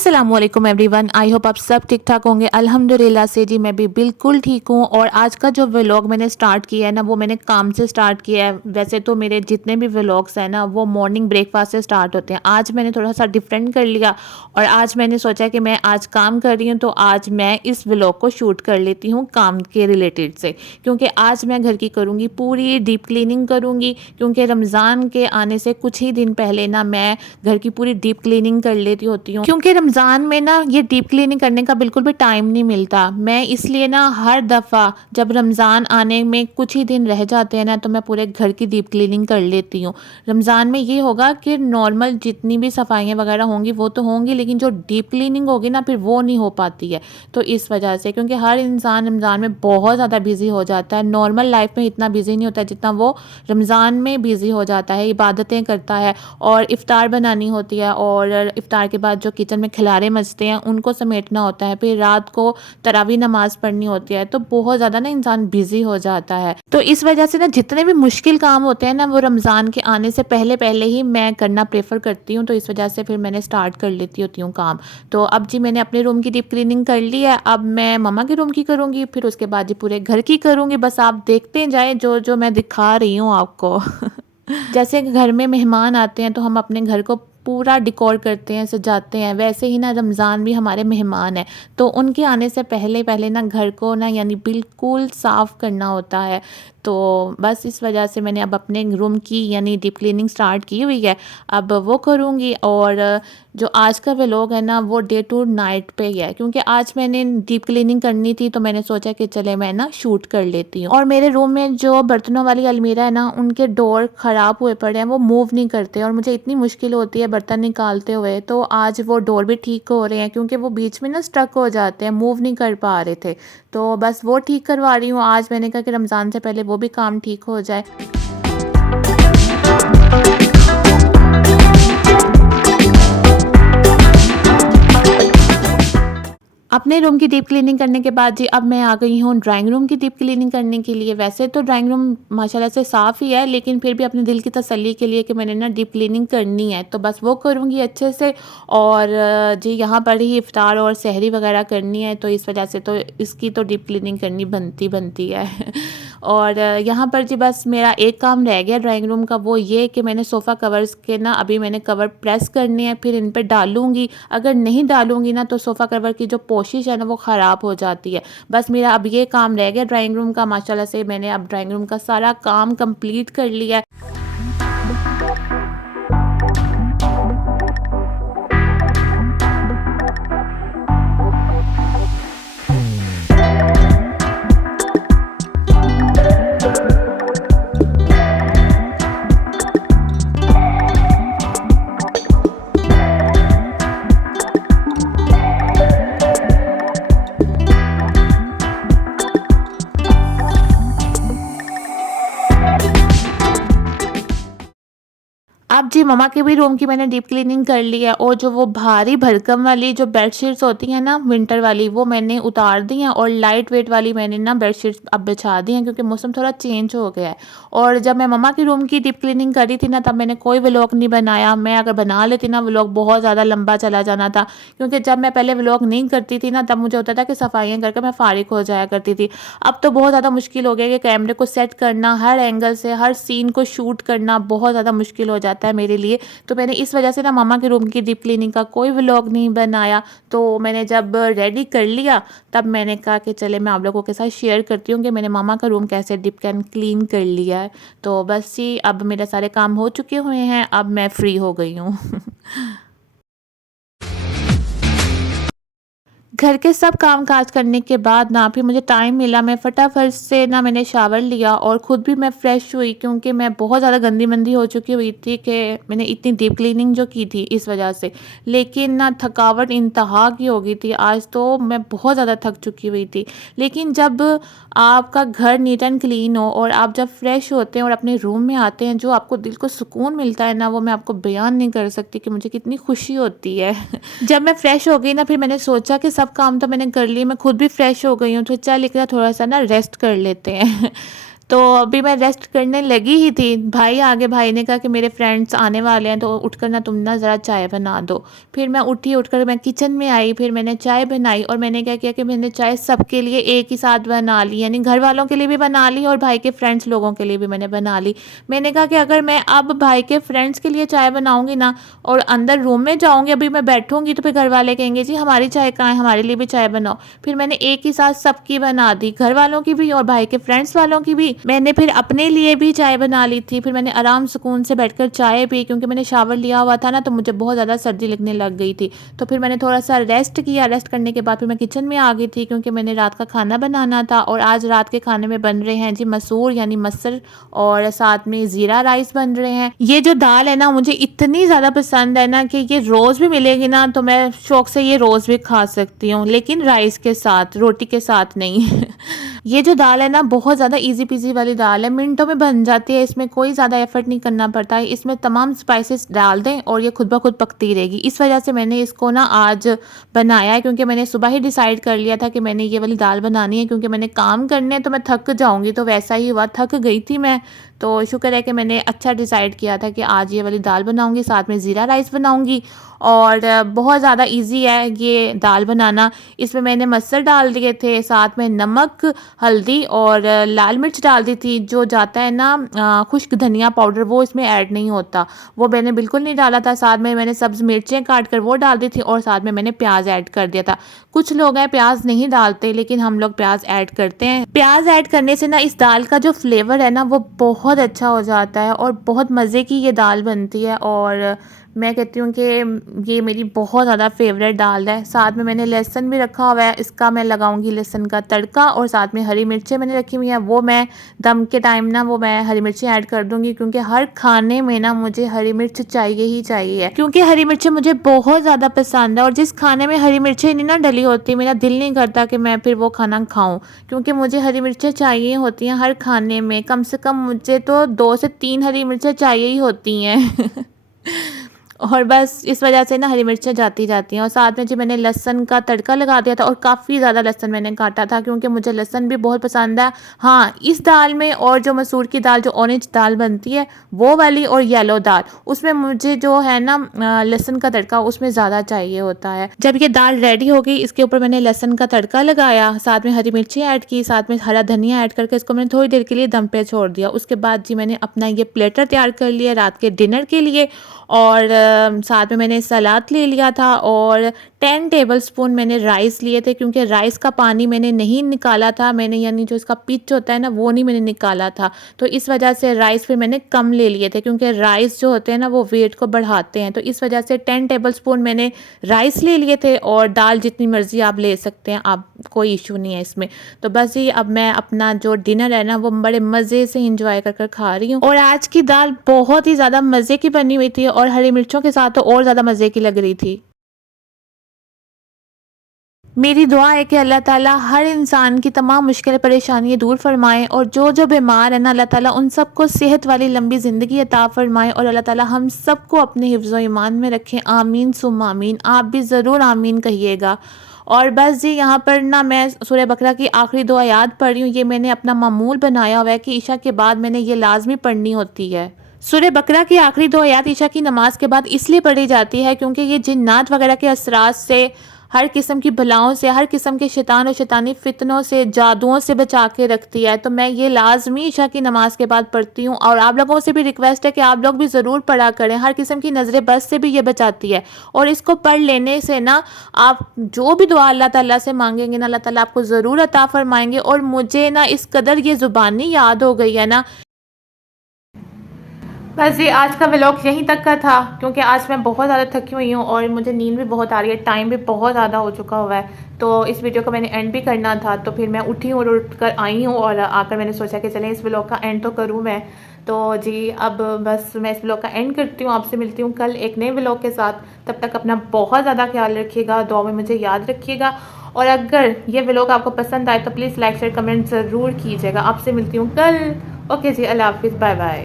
अस्सलामुअलैकुम everyone, I hope आप सब ठीक ठाक होंगे। अल्हम्दुलिल्लाह से जी मैं भी बिल्कुल ठीक हूँ। और आज का जो व्लॉग मैंने स्टार्ट किया है ना, वो मैंने काम से स्टार्ट किया है। वैसे तो मेरे जितने भी व्लॉग्स हैं ना, वो मॉर्निंग ब्रेकफास्ट से स्टार्ट होते हैं। आज मैंने थोड़ा सा डिफरेंट कर लिया और आज मैंने सोचा कि मैं आज काम कर रही हूँ, तो आज मैं इस व्लॉग को शूट कर लेती हूँ काम के रिलेटेड से, क्योंकि आज मैं घर की करूँगी पूरी डीप क्लीनिंग करूँगी। क्योंकि रमज़ान के आने से कुछ ही दिन पहले ना मैं घर की पूरी डीप क्लीनिंग कर लेती होती हूँ, क्योंकि रमज़ान में ना ये डीप क्लीनिंग करने का बिल्कुल भी टाइम नहीं मिलता। मैं इसलिए ना हर दफ़ा जब रमज़ान आने में कुछ ही दिन रह जाते हैं ना, तो मैं पूरे घर की डीप क्लीनिंग कर लेती हूँ। रमज़ान में ये होगा कि नॉर्मल जितनी भी सफाइयाँ वगैरह होंगी वो तो होंगी, लेकिन जो डीप क्लीनिंग होगी ना फिर वो नहीं हो पाती है। तो इस वजह से, क्योंकि हर इंसान रमज़ान में बहुत ज़्यादा बिज़ी हो जाता है, नॉर्मल लाइफ में इतना बिज़ी नहीं होता जितना वो रमज़ान में बिज़ी हो जाता है। इबादतें करता है और इफ़्तार बनानी होती है, और इफ़्तार के बाद जो किचन में खिलारे मचते हैं उनको समेटना होता है, फिर रात को तरावी नमाज पढ़नी होती है, तो बहुत ज़्यादा ना इंसान बिज़ी हो जाता है। तो इस वजह से ना जितने भी मुश्किल काम होते हैं ना, वो रमज़ान के आने से पहले पहले ही मैं करना प्रेफर करती हूँ। तो इस वजह से फिर मैंने स्टार्ट कर लेती होती हूँ काम। तो अब जी मैंने अपने रूम की डीप क्लीनिंग कर ली है, अब मैं मम्मा के रूम की करूँगी, फिर उसके बाद जी पूरे घर की करूँगी। बस आप देखते जाएँ जो जो मैं दिखा रही हूँ आपको। जैसे घर में मेहमान आते हैं तो हम अपने घर को पूरा डिकोर करते हैं, सजाते हैं, वैसे ही ना रमज़ान भी हमारे मेहमान हैं, तो उनके आने से पहले पहले ना घर को ना यानी बिल्कुल साफ़ करना होता है। तो बस इस वजह से मैंने अब अपने रूम की यानी डीप क्लीनिंग स्टार्ट की हुई है, अब वो करूँगी। और जो आज का व्लॉग है ना, वो डे टू नाइट पे ही है, क्योंकि आज मैंने डीप क्लीनिंग करनी थी तो मैंने सोचा कि चले मैं ना शूट कर लेती हूँ। और मेरे रूम में जो बर्तनों वाली अलमीरा है ना, उनके डोर ख़राब हुए पड़े हैं, वो मूव नहीं करते और मुझे इतनी मुश्किल होती है बर्तन निकालते हुए। तो आज वो डोर भी ठीक हो रहे हैं, क्योंकि वो बीच में ना स्टक हो जाते हैं, मूव नहीं कर पा रहे थे। तो बस वो ठीक करवा रही हूँ आज। मैंने कहा कि रमज़ान से पहले वो भी काम ठीक हो जाए। अपने रूम की डीप क्लीनिंग करने के बाद जी अब मैं आ गई हूँ ड्राइंग रूम की डीप क्लीनिंग करने के लिए। वैसे तो ड्राइंग रूम माशाल्लाह से साफ़ ही है, लेकिन फिर भी अपने दिल की तसल्ली के लिए कि मैंने ना डीप क्लीनिंग करनी है, तो बस वो करूँगी अच्छे से। और जी यहाँ पर ही इफ़्तार और सहरी वगैरह करनी है, तो इस वजह से तो इसकी तो डीप क्लीनिंग करनी बनती है। और यहाँ पर जी बस मेरा एक काम रह गया ड्राइंग रूम का, वो ये कि मैंने सोफ़ा कवर्स के ना अभी मैंने कवर प्रेस करने हैं, फिर इन पर डालूँगी। अगर नहीं डालूँगी ना तो सोफ़ा कवर की जो कोशिश है ना वो ख़राब हो जाती है। बस मेरा अब ये काम रह गया ड्राइंग रूम का। माशाल्लाह से मैंने अब ड्राइंग रूम का सारा काम कंप्लीट कर लिया है। अब जी मम्मा के भी रूम की मैंने डीप क्लीनिंग कर ली है, और जो वो भारी भरकम वाली जो बेडशीट्स होती हैं ना विंटर वाली, वो मैंने उतार दी हैं, और लाइट वेट वाली मैंने ना बेडशीट्स अब बिछा दी हैं, क्योंकि मौसम थोड़ा चेंज हो गया है। और जब मैं मम्मा की रूम की डीप क्लीनिंग करी थी ना, तब मैंने कोई व्लॉग नहीं बनाया। मैं अगर बना लेती ना व्लॉग, बहुत ज़्यादा लंबा चला जाना था, क्योंकि जब मैं पहले व्लॉग नहीं करती थी ना, तब मुझे होता था कि सफाइयाँ करके मैं फारिग हो जाया करती थी। अब तो बहुत ज़्यादा मुश्किल हो गया कि कैमरे को सेट करना, हर एंगल से हर सीन को शूट करना बहुत ज़्यादा मुश्किल हो जाता है मेरे लिए। तो मैंने इस वजह से ना मम्मा के रूम की डीप क्लीनिंग का कोई व्लॉग नहीं बनाया। तो मैंने जब रेडी कर लिया, तब मैंने कहा कि चले मैं आप लोगों के साथ शेयर करती हूँ कि मैंने मामा का रूम कैसे डीप क्लीन कर लिया है। तो बस जी अब मेरे सारे काम हो चुके हुए हैं, अब मैं फ्री हो गई हूँ। घर के सब काम काज करने के बाद ना फिर मुझे टाइम मिला, मैं फटाफट से ना मैंने शावर लिया और ख़ुद भी मैं फ़्रेश हुई, क्योंकि मैं बहुत ज़्यादा गंदी मंदी हो चुकी हुई थी कि मैंने इतनी डीप क्लीनिंग जो की थी इस वजह से। लेकिन ना थकावट इंतहा की हो गई थी, आज तो मैं बहुत ज़्यादा थक चुकी हुई थी। लेकिन जब आपका घर नीट एंड क्लीन हो और आप जब फ्रेश होते हैं और अपने रूम में आते हैं, जो आपको दिल को सुकून मिलता है ना, वो मैं आपको बयान नहीं कर सकती कि मुझे कितनी खुशी होती है। जब मैं फ्रेश हो गई ना, फिर मैंने सोचा कि सब काम तो मैंने कर लिए, मैं खुद भी फ्रेश हो गई हूँ, तो चल एक थोड़ा सा ना रेस्ट कर लेते हैं। तो अभी मैं रेस्ट करने लगी ही थी, भाई आ गए। भाई ने कहा कि मेरे फ्रेंड्स आने वाले हैं तो उठकर ना तुम ना ज़रा चाय बना दो। फिर मैं उठी, उठकर मैं किचन में आई, फिर मैंने चाय बनाई और मैंने क्या किया कि मैंने चाय सबके लिए एक ही साथ बना ली, यानी घर वालों के लिए भी बना ली और भाई के फ्रेंड्स लोगों के लिए भी मैंने बना ली। मैंने कहा कि अगर मैं अब भाई के फ्रेंड्स के लिए चाय बनाऊँगी ना और अंदर रूम में जाऊँगी, अभी मैं बैठूँगी तो फिर घर वाले कहेंगे जी हमारी चाय कहाँ है, हमारे लिए भी चाय बनाओ। फिर मैंने एक ही साथ सबकी बना दी, घर वालों की भी और भाई के फ्रेंड्स वालों की भी। मैंने फिर अपने लिए भी चाय बना ली थी। फिर मैंने आराम सुकून से बैठकर चाय पी, क्योंकि मैंने शावर लिया हुआ था ना तो मुझे बहुत ज़्यादा सर्दी लगने लग गई थी। तो फिर मैंने थोड़ा सा रेस्ट किया। रेस्ट करने के बाद फिर मैं किचन में आ गई थी, क्योंकि मैंने रात का खाना बनाना था। और आज रात के खाने में बन रहे हैं जी मसूर यानी मसर, और साथ में ज़ीरा राइस बन रहे हैं। ये जो दाल है ना मुझे इतनी ज़्यादा पसंद है ना कि ये रोज़ भी मिलेगी ना तो मैं शौक से ये रोज़ भी खा सकती हूँ, लेकिन राइस के साथ, रोटी के साथ नहीं। ये जो दाल है ना बहुत ज़्यादा इजी पीजी वाली दाल है, मिनटों में बन जाती है। इसमें कोई ज़्यादा एफर्ट नहीं करना पड़ता है। इसमें तमाम स्पाइसेस डाल दें और ये खुद ब खुद पकती रहेगी। इस वजह से मैंने इसको ना आज बनाया है, क्योंकि मैंने सुबह ही डिसाइड कर लिया था कि मैंने ये वाली दाल बनानी है, क्योंकि मैंने काम करने तो मैं थक जाऊँगी। तो वैसा ही हुआ, थक गई थी मैं। तो शुक्र है कि मैंने अच्छा डिसाइड किया था कि आज ये वाली दाल बनाऊँगी, साथ में ज़ीरा राइस बनाऊँगी। और बहुत ज़्यादा इजी है ये दाल बनाना। इसमें मैंने मसर डाल दिए थे, साथ में नमक, हल्दी और लाल मिर्च डाल दी थी। जो जाता है ना खुश्क धनिया पाउडर, वो इसमें ऐड नहीं होता, वो मैंने बिल्कुल नहीं डाला था। साथ में मैंने सब्ज़ मिर्चें काट कर वो डाल दी थी और साथ में मैंने प्याज ऐड कर दिया था। कुछ लोग हैं प्याज नहीं डालते, लेकिन हम लोग प्याज ऐड करते हैं। प्याज ऐड करने से ना इस दाल का जो फ्लेवर है ना वो बहुत अच्छा हो जाता है और बहुत मज़े की ये दाल बनती है। और मैं कहती हूँ कि ये मेरी बहुत ज़्यादा फेवरेट दाल है। साथ में मैंने लहसुन भी रखा हुआ है, इसका मैं लगाऊंगी लहसुन का तड़का। और साथ में हरी मिर्चें मैंने रखी हुई हैं, वो मैं दम के टाइम ना वो मैं हरी मिर्चें ऐड कर दूंगी, क्योंकि हर खाने में ना मुझे हरी मिर्च चाहिए ही चाहिए, क्योंकि हरी मिर्चें मुझे बहुत ज़्यादा पसंद है। और जिस खाने में हरी मिर्चें नहीं ना डली होती, मेरा दिल नहीं करता कि मैं फिर वो खाना खाऊं, क्योंकि मुझे हरी मिर्चें चाहिए होती हैं हर खाने में। कम से कम मुझे तो 2 से 3 हरी मिर्चें चाहिए ही होती हैं। और बस इस वजह से ना हरी मिर्चें जाती जाती हैं। और साथ में जी मैंने लहसुन का तड़का लगा दिया था, और काफ़ी ज़्यादा लहसुन मैंने काटा था, क्योंकि मुझे लहसुन भी बहुत पसंद है। हाँ, इस दाल में और जो मसूर की दाल, जो ऑरेंज दाल बनती है वो वाली, और येलो दाल, उसमें मुझे जो है ना लहसुन का तड़का उसमें ज़्यादा चाहिए होता है। जब ये दाल रेडी हो गई, इसके ऊपर मैंने लहसुन का तड़का लगाया, साथ में हरी मिर्ची ऐड की, साथ में हरा धनिया ऐड करके इसको मैंने थोड़ी देर के लिए दम पे छोड़ दिया। उसके बाद जी मैंने अपना ये प्लेटर तैयार कर लिया रात के डिनर के लिए। और साथ में मैंने सलाद ले लिया था, और 10 टेबलस्पून मैंने राइस लिए थे, क्योंकि राइस का पानी मैंने नहीं निकाला था, मैंने यानी जो इसका पिच होता है ना वो नहीं मैंने निकाला था। तो इस वजह से राइस फिर मैंने कम ले लिए थे, क्योंकि राइस जो होते हैं ना वो वेट को बढ़ाते हैं। तो इस वजह से 10 टेबलस्पून मैंने राइस ले लिए थे, और दाल जितनी मर्ज़ी आप ले सकते हैं, आप कोई इशू नहीं है इसमें। तो बस ये अब मैं अपना जो डिनर है ना वो बड़े मज़े से इंजॉय कर खा रही हूँ। और आज की दाल बहुत ही ज़्यादा मज़े की बनी हुई थी, और हरी मिर्चों के साथ तो और ज़्यादा मज़े की लग रही थी। मेरी दुआ है कि अल्लाह ताला हर इंसान की तमाम मुश्किल परेशानियाँ दूर फरमाए, और जो बीमार है ना अल्लाह ताला उन सबको सेहत वाली लंबी ज़िंदगी अता फरमाए, और अल्लाह ताला हम सबको अपने हिफ्ज़ व ईमान में रखें। आमीन सुम्मा आमीन। आप भी ज़रूर आमीन कहिएगा। और बस जी यहाँ पर ना मैं सूरह बकरा की आखिरी 2 आयत पढ़ रही हूँ। ये मैंने अपना मामूल बनाया हुआ है कि ईशा के बाद मैंने ये लाजमी पढ़नी होती है। सूरह बकरा की आखिरी 2 आयत ईशा की नमाज के बाद इसलिए पढ़ी जाती है क्योंकि ये जिन्नात वगैरह के असरात से, हर किस्म की बलाओं से, हर किस्म के शैतान और शैतानी फितनों से, जादुओं से बचा के रखती है। तो मैं ये लाजमी ईशा की नमाज के बाद पढ़ती हूँ, और आप लोगों से भी रिक्वेस्ट है कि आप लोग भी ज़रूर पढ़ा करें। हर किस्म की नज़र बद से भी ये बचाती है, और इसको पढ़ लेने से ना आप जो भी दुआ अल्लाह ताला से मांगेंगे ना अल्लाह ताला आपको ज़रूर अता फरमाएंगे। और मुझे ना इस कदर ये ज़ुबानी याद हो गई है ना। बस ये आज का व्लॉग यहीं तक का था, क्योंकि आज मैं बहुत ज़्यादा थकी हुई हूँ और मुझे नींद भी बहुत आ रही है, टाइम भी बहुत ज़्यादा हो चुका हुआ है। तो इस वीडियो को मैंने एंड भी करना था, तो फिर मैं उठी हूँ और उठ कर आई हूँ, और आकर मैंने सोचा कि चलें इस व्लॉग का एंड तो करूँ मैं। तो जी अब बस मैं इस व्लॉग का एंड करती हूँ, आपसे मिलती हूँ कल एक नए व्लॉग के साथ। तब तक अपना बहुत ज़्यादा ख्याल रखिएगा, दुआ में मुझे याद रखिएगा, और अगर ये व्लॉग आपको पसंद आए तो प्लीज़ लाइक शेयर कमेंट ज़रूर कीजिएगा। आपसे मिलती हूँ कल। ओके जी, अल्लाह हाफिज़, बाय बाय।